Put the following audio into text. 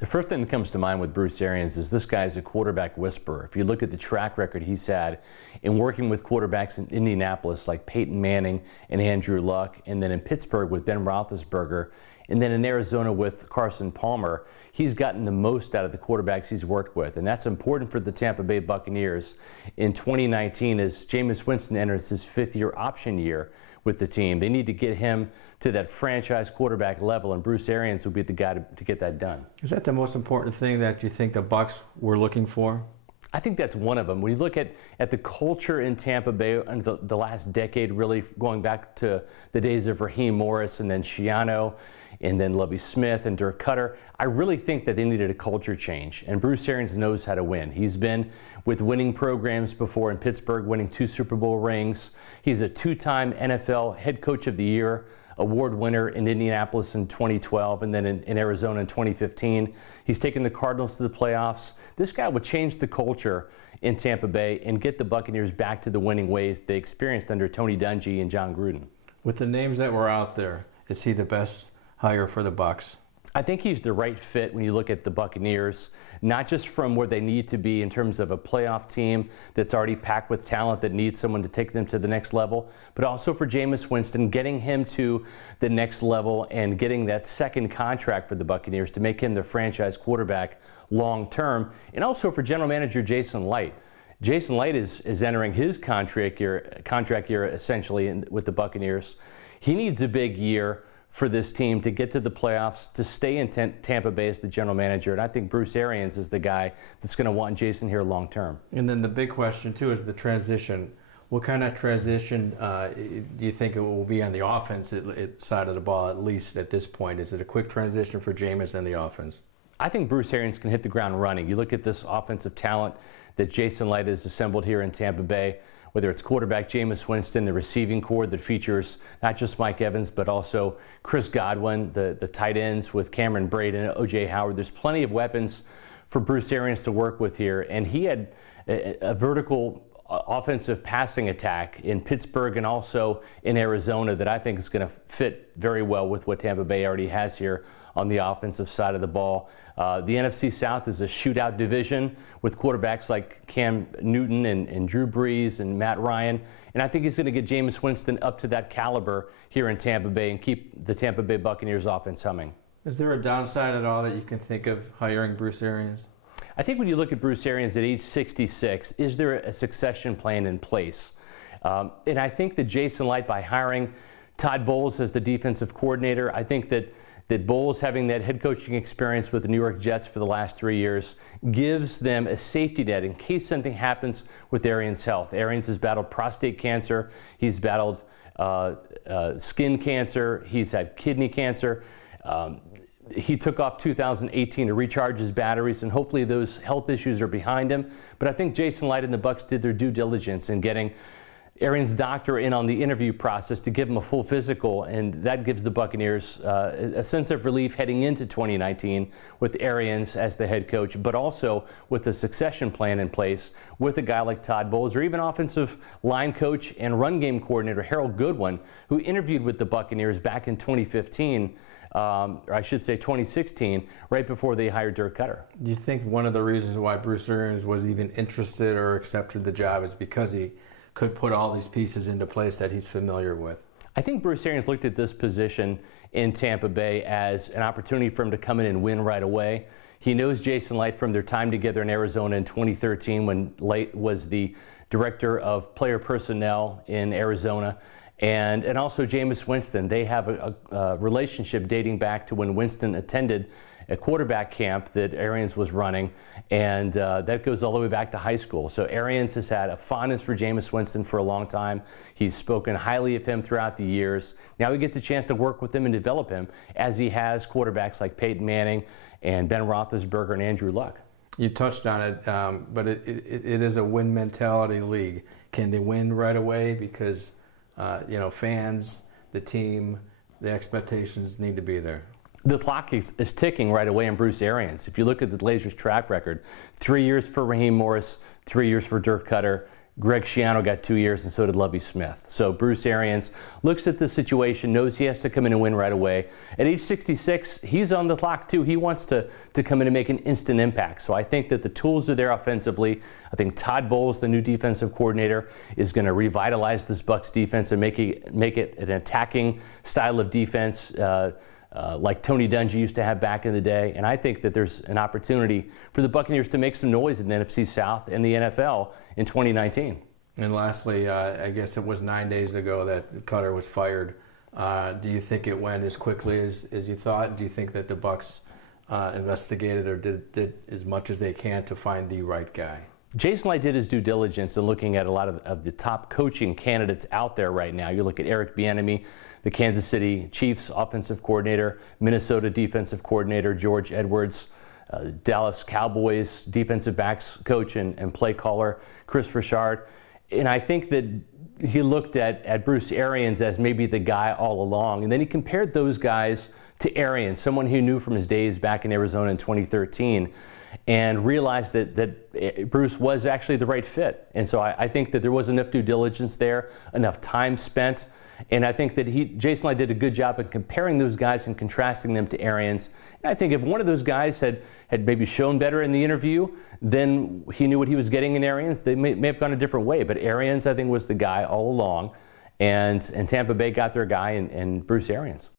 The first thing that comes to mind with Bruce Arians is this guy's a quarterback whisperer. If you look at the track record he's had in working with quarterbacks in Indianapolis like Peyton Manning and Andrew Luck, and then in Pittsburgh with Ben Roethlisberger, and then in Arizona with Carson Palmer, he's gotten the most out of the quarterbacks he's worked with, and that's important for the Tampa Bay Buccaneers in 2019 as Jameis Winston enters his fifth-year option year with the team. They need to get him to that franchise quarterback level, and Bruce Arians will be the guy to get that done. Is that the most important thing that you think the Bucs were looking for? I think that's one of them. When you look at the culture in Tampa Bay in the last decade, really going back to the days of Raheem Morris and then Schiano and then Lovie Smith and Dirk Cutter, I really think that they needed a culture change. And Bruce Arians knows how to win. He's been with winning programs before in Pittsburgh, winning 2 Super Bowl rings. He's a 2-time NFL Head Coach of the Year award winner in Indianapolis in 2012 and then in Arizona in 2015. He's taken the Cardinals to the playoffs. This guy would change the culture in Tampa Bay and get the Buccaneers back to the winning ways they experienced under Tony Dungy and John Gruden. With the names that were out there, is he the best hire for the Bucs? I think he's the right fit when you look at the Buccaneers, not just from where they need to be in terms of a playoff team that's already packed with talent that needs someone to take them to the next level, but also for Jameis Winston, getting him to the next level and getting that second contract for the Buccaneers to make him the franchise quarterback long term, and also for general manager Jason Licht. Jason Licht is entering his contract year essentially with the Buccaneers. He needs a big year for this team to get to the playoffs, to stay in Tampa Bay as the general manager. And I think Bruce Arians is the guy that's going to want Jason here long term. And then the big question, too, is the transition. What kind of transition do you think it will be on the offense side of the ball, at least at this point? Is it a quick transition for Jameis and the offense? I think Bruce Arians can hit the ground running. You look at this offensive talent that Jason Licht has assembled here in Tampa Bay, whether it's quarterback Jameis Winston, the receiving corps that features not just Mike Evans, but also Chris Godwin, the tight ends with Cameron Brate and O.J. Howard. There's plenty of weapons for Bruce Arians to work with here. And he had a vertical offensive passing attack in Pittsburgh and also in Arizona that I think is going to fit very well with what Tampa Bay already has here on the offensive side of the ball. The NFC South is a shootout division with quarterbacks like Cam Newton and Drew Brees and Matt Ryan. And I think he's going to get Jameis Winston up to that caliber here in Tampa Bay and keep the Tampa Bay Buccaneers offense humming. Is there a downside at all that you can think of hiring Bruce Arians? I think when you look at Bruce Arians at age 66, is there a succession plan in place? And I think that Jason Licht, by hiring Todd Bowles as the defensive coordinator, I think that Bowles, having that head coaching experience with the New York Jets for the last 3 years, gives them a safety net in case something happens with Arians' health. Arians has battled prostate cancer. He's battled skin cancer. He's had kidney cancer. He took off 2018 to recharge his batteries, and hopefully those health issues are behind him. But I think Jason Licht and the Bucs did their due diligence in getting Arians' doctor in on the interview process to give him a full physical, and that gives the Buccaneers a sense of relief heading into 2019 with Arians as the head coach, but also with a succession plan in place with a guy like Todd Bowles, or even offensive line coach and run game coordinator Harold Goodwin, who interviewed with the Buccaneers back in 2015, or I should say 2016, right before they hired Dirk Cutter. Do you think one of the reasons why Bruce Arains was even interested or accepted the job is because he could put all these pieces into place that he's familiar with? I think Bruce Arians looked at this position in Tampa Bay as an opportunity for him to come in and win right away. He knows Jason Licht from their time together in Arizona in 2013 when Licht was the director of player personnel in Arizona. And also Jameis Winston. They have a relationship dating back to when Winston attended a quarterback camp that Arians was running, and that goes all the way back to high school. So Arians has had a fondness for Jameis Winston for a long time. He's spoken highly of him throughout the years. Now he gets a chance to work with him and develop him as he has quarterbacks like Peyton Manning and Ben Roethlisberger and Andrew Luck. You touched on it, but it is a win mentality league. Can they win right away? Because you know, fans, the team, the expectations need to be there. The clock is ticking right away in Bruce Arians. If you look at the Blazers' track record, 3 years for Raheem Morris, 3 years for Dirk Cutter, Greg Schiano got 2 years, and so did Lovie Smith. So Bruce Arians looks at the situation, knows he has to come in and win right away. At age 66, he's on the clock too. He wants to come in and make an instant impact. So I think that the tools are there offensively. I think Todd Bowles, the new defensive coordinator, is going to revitalize this Bucs defense and make it an attacking style of defense. Like Tony Dungy used to have back in the day. And I think that there's an opportunity for the Buccaneers to make some noise in the NFC South and the NFL in 2019. And lastly, I guess it was 9 days ago that Cutter was fired. Do you think it went as quickly as you thought? Do you think that the Bucs investigated or did as much as they can to find the right guy? Jason Light did his due diligence in looking at a lot of the top coaching candidates out there right now. You look at Eric Bieniemy, the Kansas City Chiefs offensive coordinator, Minnesota defensive coordinator George Edwards, Dallas Cowboys defensive backs coach and play caller Chris Richard. And I think that he looked at Bruce Arains as maybe the guy all along. And then he compared those guys to Arians, someone he knew from his days back in Arizona in 2013, and realized that Bruce was actually the right fit. And so I think that there was enough due diligence there, enough time spent. And I think that Jason Light did a good job of comparing those guys and contrasting them to Arians. And I think if one of those guys had maybe shown better in the interview, then he knew what he was getting in Arians, they may have gone a different way. But Arians, I think, was the guy all along. And Tampa Bay got their guy in Bruce Arains.